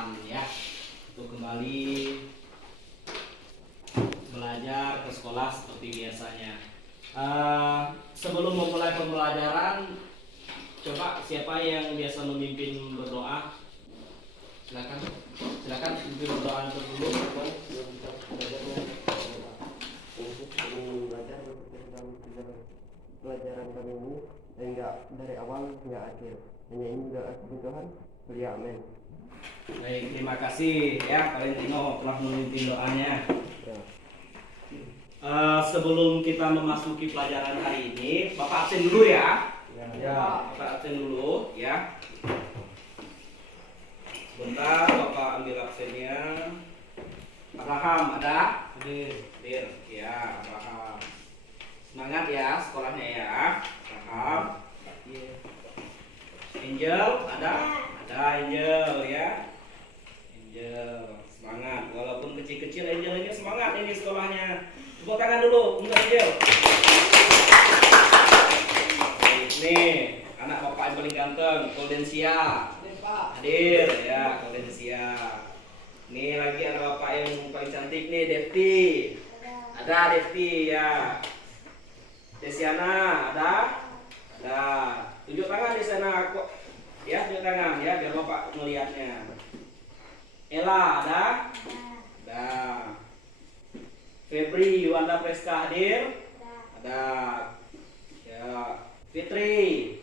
teman-teman ya, untuk kembali belajar ke sekolah seperti biasanya. Sebelum memulai pembelajaran, coba siapa yang biasa memimpin berdoa? Silakan pimpin berdoa dulu. Pelajaran kali ini enggak dari awal hingga akhir, hanya ini doa Tuhan. Beliau amin. Baik, terima kasih ya Valentino telah memimpin doanya. Sebelum kita memasuki pelajaran hari ini, Bapak absen dulu ya. Bapak absen dulu ya. Sebentar, Bapak ambil absennya. Abraham ada? Hadir. Ya, Abraham. Semangat ya sekolahnya ya. Abraham. Angel ada? Ada Angel ya. Angel semangat. Walaupun kecil-kecil Angel ini semangat ini sekolahnya. Tepuk tangan dulu untuk Angel. Nih, anak Bapak yang paling ganteng, Goldensia. Hadir ya, Goldensia. Nih lagi anak Bapak yang paling cantik nih, Devti. Ada Devti ya. Desiana ada? Ada. Tunjuk tangan di sana kok. Ya, tunjuk tangan ya biar Bapak melihatnya. Ella ada? Ada. Febri Yuanda Preska hadir? Ada. Ya. Fitri.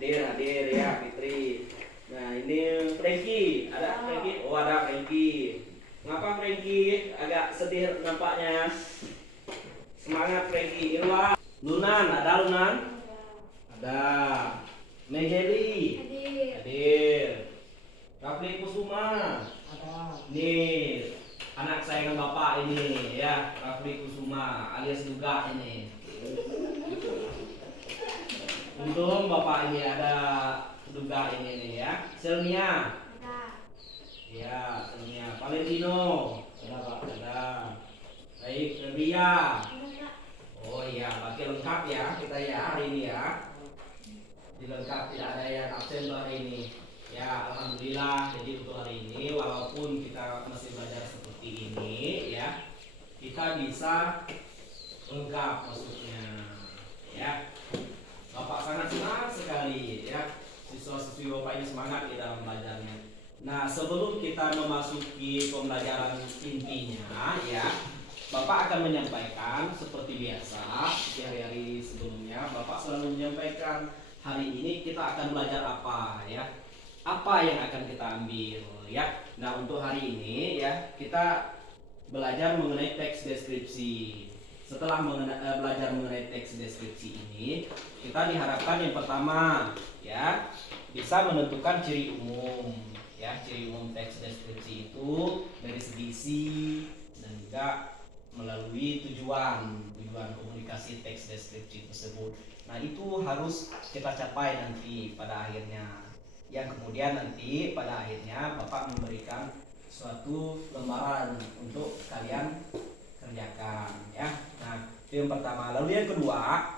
Hadir ya Fitri. Nah, ini Frankie. Ada Frankie? Oh, ada Frankie. Mengapa Frankie agak sedih nampaknya? Semangat Frankie. Ilwa. Lunan, ada Lunan? Ada. Megeli. Hadir. Rafli Kusuma. Ada. Nih, anak sayangan Bapak ini ya, Rafli Kusuma alias juga ini. Untung Bapak ini ada duga ini nih ya. Selmia. Ya, Selmia. Valentino. Ada Pak, ada. Baik, Febria. Oh iya, bagi lengkap ya kita ya hari ini ya. Dilengkap, tidak ada yang absen untuk hari ini. Ya, alhamdulillah. Jadi untuk hari ini walaupun kita masih belajar seperti ini ya, kita bisa lengkap maksudnya. Ya. Bapak sangat senang sekali ya. Siswa-siswi Bapak ini semangat di dalam belajarnya. Nah, sebelum kita memasuki pembelajaran intinya ya, Bapak akan menyampaikan seperti biasa di hari-hari sebelumnya. Bapak selalu menyampaikan hari ini kita akan belajar apa ya, apa yang akan kita ambil ya. Nah, untuk hari ini ya kita belajar mengenai teks deskripsi. Setelah belajar mengenai teks deskripsi ini, kita diharapkan yang pertama ya bisa menentukan ciri umum ya. Ciri umum teks deskripsi itu dari segi isi dan juga melalui tujuan komunikasi teks deskripsi tersebut. Nah, itu harus kita capai nanti pada akhirnya. Yang kemudian nanti pada akhirnya Bapak memberikan suatu lembaran untuk kalian kerjakan ya. Nah, itu yang pertama. Lalu yang kedua,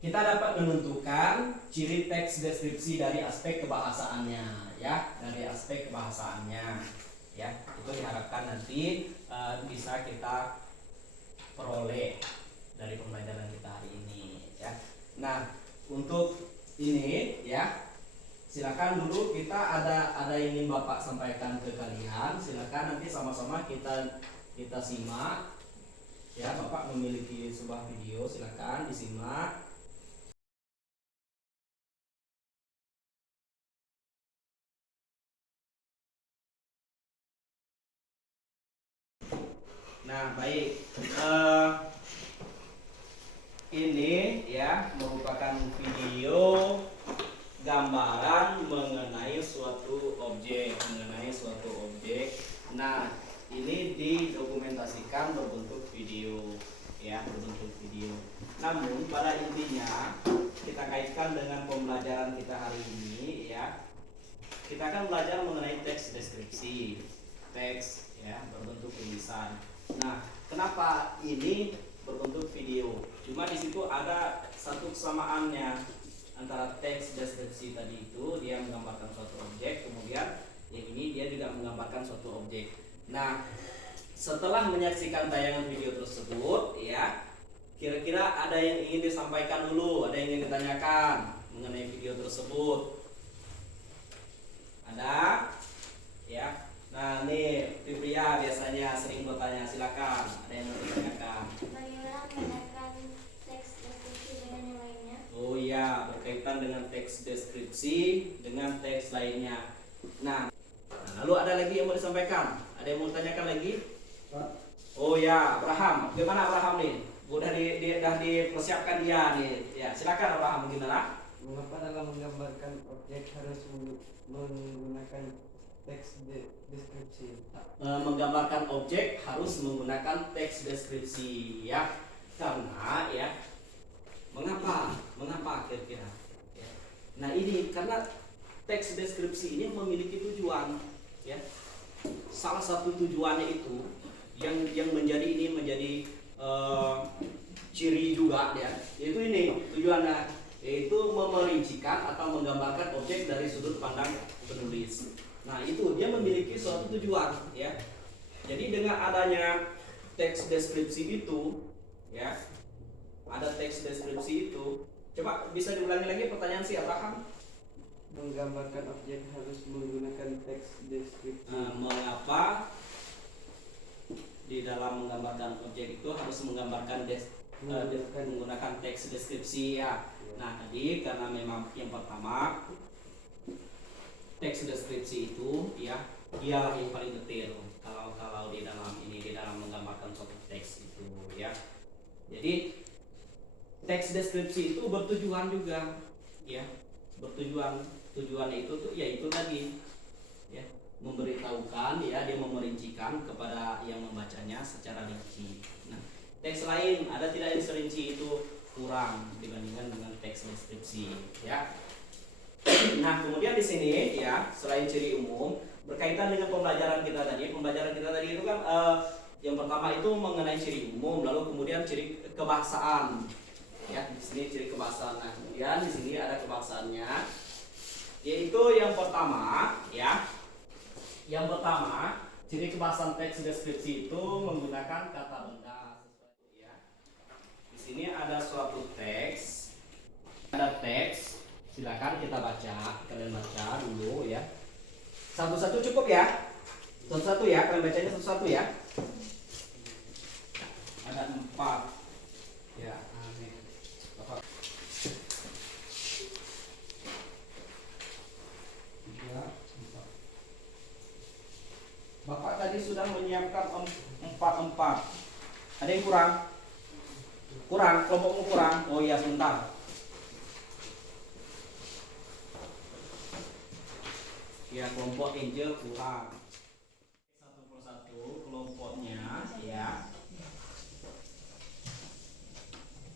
kita dapat menentukan ciri teks deskripsi dari aspek kebahasaannya ya, dari aspek kebahasaannya ya. Itu diharapkan nanti bisa kita peroleh dari pembelajaran kita hari ini ya. Nah, untuk ini ya, silakan dulu kita ada yang ingin Bapak sampaikan ke kalian. Silakan nanti sama-sama kita simak ya. Bapak memiliki sebuah video, silakan disimak. Nah, baik. Ini ya merupakan video gambaran mengenai suatu objek, Nah, ini didokumentasikan berbentuk video ya, berbentuk video. Namun pada intinya kita kaitkan dengan pembelajaran kita hari ini ya. Kita akan belajar mengenai teks deskripsi, teks ya berbentuk tulisan. Nah, kenapa ini berbentuk video? Cuma di situ ada satu kesamaannya antara teks deskripsi tadi itu, dia menggambarkan suatu objek, kemudian Nah, setelah menyaksikan tayangan video tersebut, ya, kira-kira ada yang ingin disampaikan dulu, ada yang ingin ditanyakan mengenai video tersebut? Ada? Ya. Nah, nih Fibria biasanya sering bertanya, silakan. Ada yang mau ditanyakan? Bagaimana membedakan teks deskripsi dengan yang lainnya? Oh iya, berkaitan dengan teks deskripsi dengan teks lainnya. Nah, lalu ada lagi yang mau disampaikan? Ada yang mau ditanyakan lagi? Oh ya, Abraham. Gimana Abraham nih? Udah dipersiapkan dia nih. Ya, silakan Abraham, gimana? Mengapa dalam menggambarkan objek harus menggunakan teks deskripsi? Menggambarkan objek harus menggunakan teks deskripsi, ya. Karena ya, mengapa kira-kira? Ya. Nah, ini karena teks deskripsi ini memiliki tujuan, ya. Salah satu tujuannya itu yang menjadi ciri juga, ya, yaitu ini tujuannya, yaitu memerincikan atau menggambarkan objek dari sudut pandang penulis. Nah, itu dia memiliki suatu tujuan, ya. Jadi dengan adanya teks deskripsi itu, ya, ada teks deskripsi itu. Coba bisa diulangi lagi pertanyaan si Abraham. Menggambarkan objek harus menggunakan teks deskripsi. Mengapa di dalam menggambarkan objek itu harus menggambarkan menggunakan teks deskripsi, ya. Nah, tadi karena memang yang pertama teks deskripsi itu, ya, dia yang paling detail kalau di dalam menggambarkan suatu teks itu, ya. Jadi teks deskripsi itu bertujuan juga, ya. Tujuannya itu tuh yaitu tadi, ya, memberitahukan, ya, dia memerincikan kepada yang membacanya secara rinci. Nah, teks lain ada tidak yang serinci itu kurang dibandingkan dengan teks deskripsi, ya. Nah, kemudian di sini, ya, selain ciri umum berkaitan dengan pembelajaran kita tadi itu kan yang pertama itu mengenai ciri umum, lalu kemudian ciri kebahasaan, ya. Di sini ciri kebahasaan. Nah, kemudian di sini ada kebahasanya, yaitu yang pertama, ya. Yang pertama, ciri kebahasaan teks deskripsi itu menggunakan kata benda, ya. Di sini ada suatu teks, ada teks. Silakan kita baca, kalian baca dulu, ya. Satu-satu cukup, ya. Satu-satu, ya, kalian bacanya satu-satu, ya. Ada 4, ya. Bapak. 3, 4. Bapak tadi sudah menyiapkan 4. Ada yang kurang? Kelompokmu kurang? Oh iya, sebentar. Ya, kelompok Angel kurang. Satu persatu kelompoknya, ya.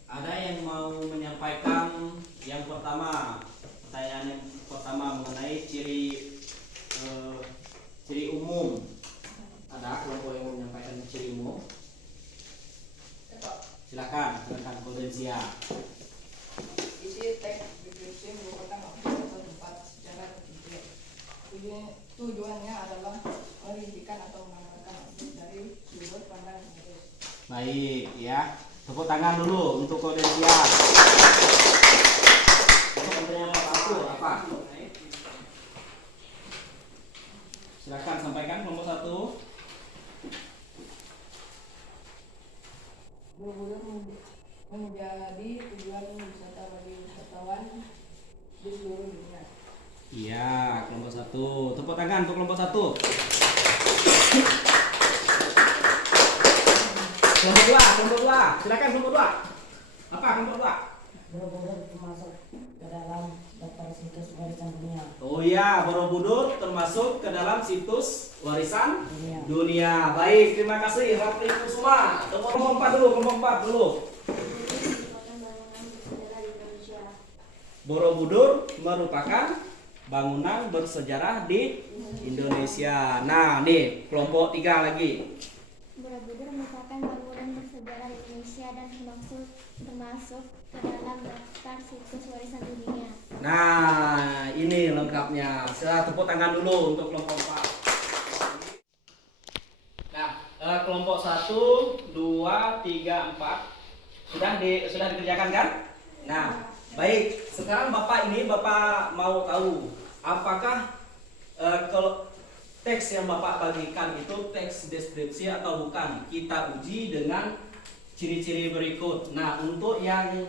Ada yang mau menyampaikan yang pertama? Pertanyaan yang pertama mengenai ciri umum. Ada kelompok yang mau menyampaikan ciri umum? Silakan Kodensia. Isi teks deskripsi merupakan objek atau tempat secara tertentu. Tujuannya adalah merincikan atau menggambarkan objek dari sudut pandang penulis. Baik, ya. Tepuk tangan dulu untuk Kodensia. Untuk pertanyaan satu apa? Silakan sampaikan kelompok 1. Borobudur menjadi tujuan wisata bagi wisatawan di seluruh dunia. Iya, kelompok 1. Tepuk tangan untuk kelompok 1. Kelompok 2. Silakan kelompok 2. Apa kelompok 2? Borobudur termasuk ke dalam daftar situs warisan dunia. Oh iya, Borobudur termasuk ke dalam situs warisan Dunia. dunia. Baik, terima kasih Rafli Kusuma. Kelompok 4 dulu. Merupakan bangunan bersejarah di Indonesia. Borobudur merupakan bangunan bersejarah di Indonesia. Nah, nih kelompok 3 lagi. Borobudur merupakan bangunan bersejarah di Indonesia dan termasuk ke dalam daftar situs warisan dunia. Nah, ini lengkapnya. Saya tepuk tangan dulu untuk kelompok 4. kelompok 1, 2, 3, 4 sudah dikerjakan kan? Nah, baik. Sekarang Bapak mau tahu apakah kalau teks yang Bapak bagikan itu teks deskripsi atau bukan? Kita uji dengan ciri-ciri berikut. Nah, untuk yang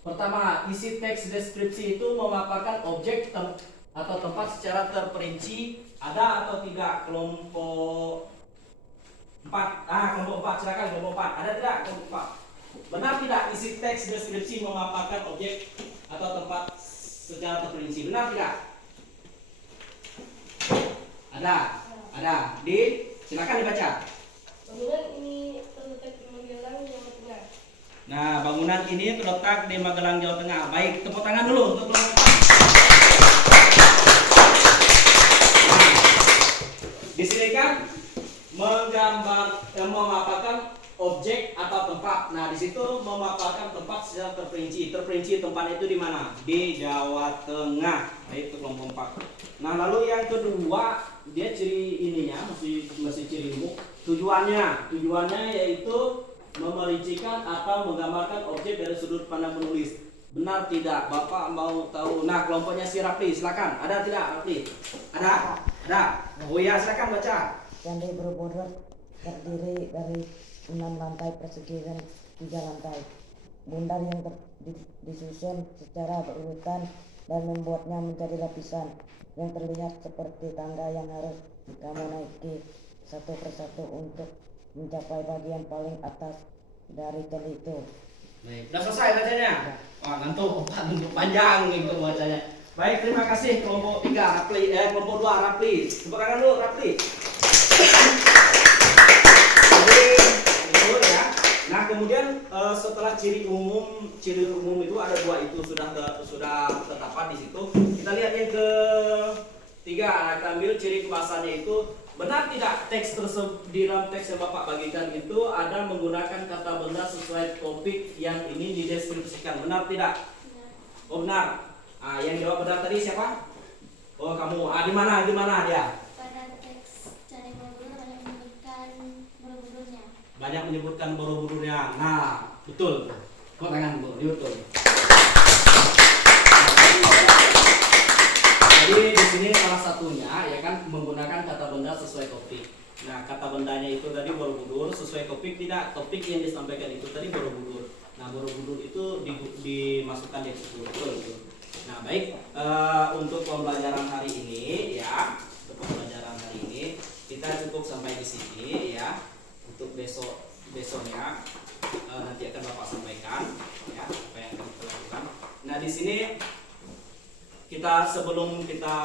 pertama, isi teks deskripsi itu memaparkan objek atau tempat secara terperinci, ada atau tidak? Kelompok 4. Kelompok 4, silakan kelompok 4. Ada tidak kelompok 4? Benar tidak isi teks deskripsi memaparkan objek atau tempat secara terperinci? Benar tidak? Ada. Silakan dibaca. Bangunan ini terletak di Magelang, Jawa Tengah. Nah, bangunan ini terletak di Magelang, Jawa Tengah. Baik, tepuk tangan dulu untuk kelompok 4. Di sini kan memaparkan objek atau tempat. Nah, di situ memaparkan tempat secara terperinci. Terperinci tempatnya itu di mana? Di Jawa Tengah. Baik, itu kelompok 4. Nah, lalu yang kedua, dia ciri ininya masih ciri umum. Tujuannya yaitu memerincikan atau menggambarkan objek dari sudut pandang penulis. Benar tidak? Bapak mau tahu. Nah, kelompoknya si Rapli, silakan. Ada tidak Rapli? Ada. Oh ya, silakan baca. Candi Borobudur terdiri dari 6 lantai persegi dan 3 lantai. Bundar yang disusun secara berurutan dan membuatnya menjadi lapisan yang terlihat seperti tangga yang harus kamu naiki satu persatu untuk mencapai bagian paling atas dari candi itu. Baik, sudah selesai bacanya? Wah, ngantuk panjang gitu bacanya. Baik, terima kasih kelompok 3 Rapli, kelompok 2 Rapli. Tepuk tangan dulu Rapli. Jadi, ya. Nah, kemudian setelah ciri umum itu ada 2 itu sudah terdapat di situ. Kita lihat yang ketiga, kita ambil ciri kebahasannya itu. Benar tidak teks tersebut di dalam teks yang Bapak bagikan itu ada menggunakan kata benda sesuai topik yang ingin dideskripsikan? Benar tidak? Oh, benar. Yang jawab benar tadi siapa? Oh, kamu. Di mana dia? Pada teks Candi Borobudur banyak menyebutkan Borobudurnya. Banyak menyebutkan Borobudurnya. Nah, betul. Kok tangan Bu, betul. Jadi di sini salah satunya ya kan menggunakan kata benda sesuai topik. Nah, kata bendanya itu tadi Borobudur, sesuai topik tidak? Topik yang disampaikan itu tadi Borobudur. Nah, Borobudur itu dimasukkan di situ. Betul. Nah, baik, untuk pembelajaran hari ini ya, kita cukup sampai di sini ya. Untuk besoknya nanti akan Bapak sampaikan ya apa yang akan kita lakukan. Nah, di sini sebelum kita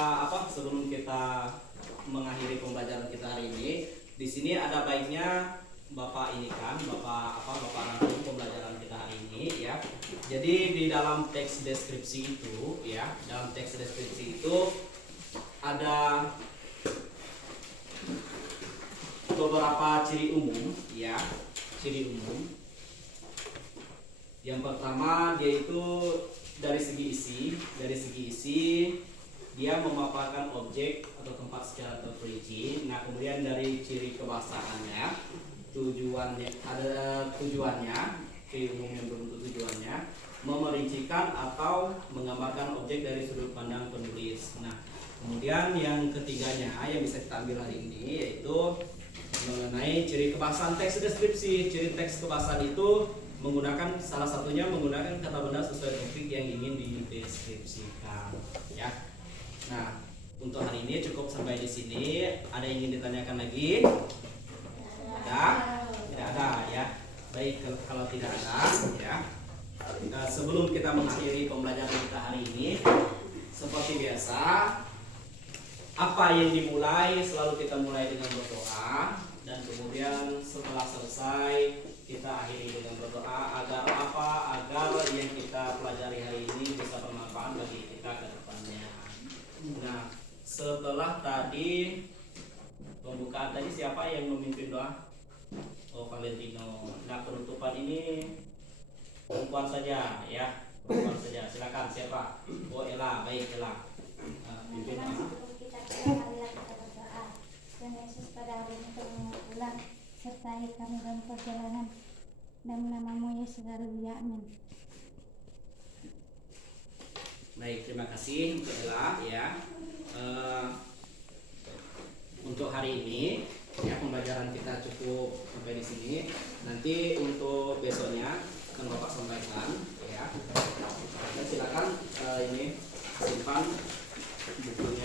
mengakhiri pembelajaran kita hari ini, di sini ada baiknya Bapak rangkum pembelajaran kita hari ini ya. Jadi di dalam teks deskripsi itu ada beberapa ciri umum ya. Yang pertama yaitu dari segi isi dia memaparkan objek atau tempat secara terperinci. Nah, kemudian dari ciri kebahasaannya, tujuannya, ciri umum yang berbentuk tujuannya, memerincikan atau menggambarkan objek dari sudut pandang penulis. Nah, kemudian yang ketiganya yang bisa kita ambil hari ini yaitu mengenai ciri kebahasan teks deskripsi. Ciri teks kebahasan itu salah satunya menggunakan kata benda sesuai topik yang ingin dideskripsikan ya. Nah, untuk hari ini cukup sampai di sini. Ada yang ingin ditanyakan lagi? Ada? Tidak ada ya. Baik, kalau tidak ada ya. Sebelum kita mengakhiri pembelajaran kita hari ini, seperti biasa, apa yang dimulai selalu kita mulai dengan berdoa, dan kemudian setelah selesai kita akhiri dengan berdoa agar yang kita pelajari hari ini bisa bermanfaat bagi kita ke depannya. Nah, setelah tadi pembukaan tadi siapa yang memimpin doa? Oh, Valentino. Nah, penutupan ini perempuan saja ya. Silakan siapa? Oh, Ella. Baik, Ella. Pimpin doa. Kita berdoa. Dan Yesus pada hari ini telah bulan menyertai kami dalam perjalanan. Dalam namamu Yesus Haleluya, amin. Baik, terima kasih untuk Ella ya. Untuk hari ini ya pembelajaran kita cukup sampai di sini. Nanti untuk besoknya akan Bapak sampaikan ya. Dan silakan ini simpan bukunya